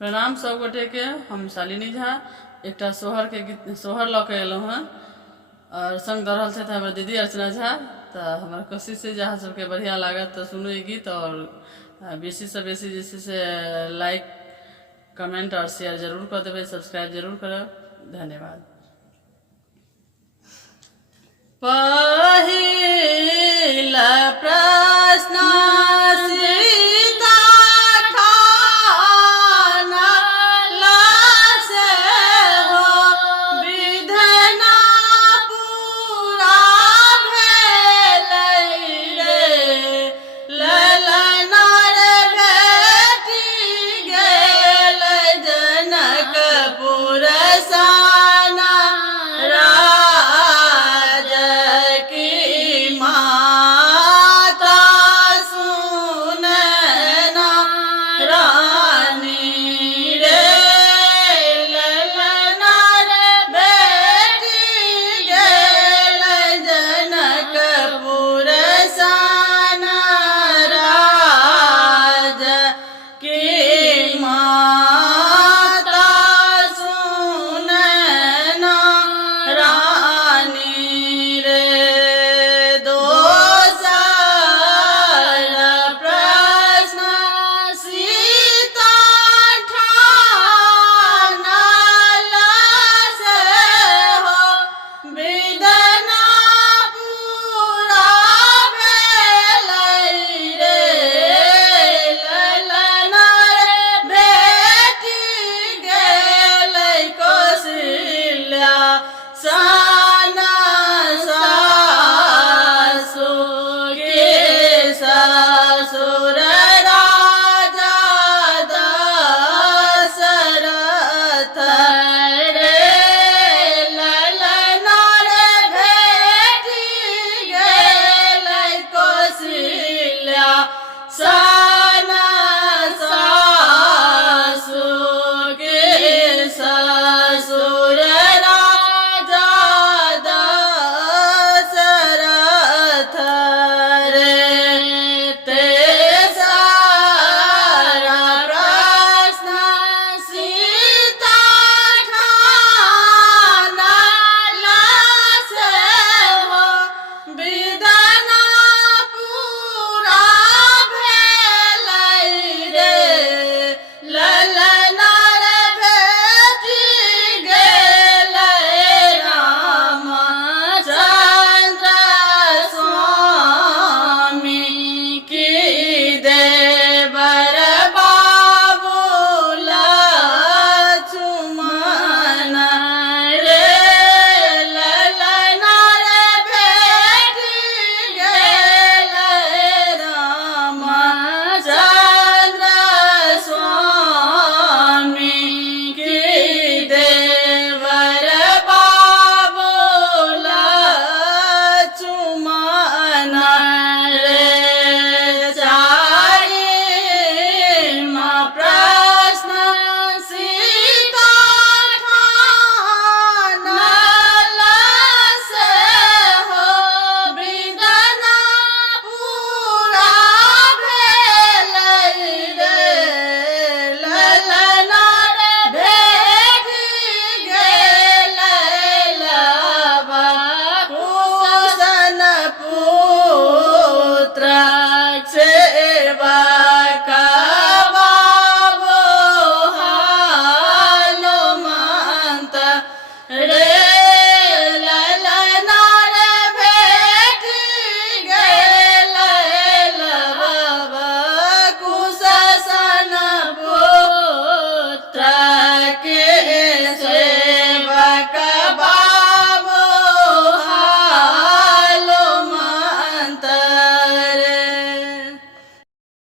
प्रणाम सब गोटे के। हम शालिनी झा एकटा सोहर के गीत सोहर लऽ के एलहुँ हँ और संग दऽ रहल छथि हमर दीदी अर्चना झा। तो हमार कोशिश है जहाँ सबके बढ़िया लागत तो सुनू ई गीत और बेसी से बेसी जे छै से लाइक कमेंट और शेयर जरूर कर देबै, सब्सक्राइब जरूर करब। धन्यवाद। पहिला प्रश्न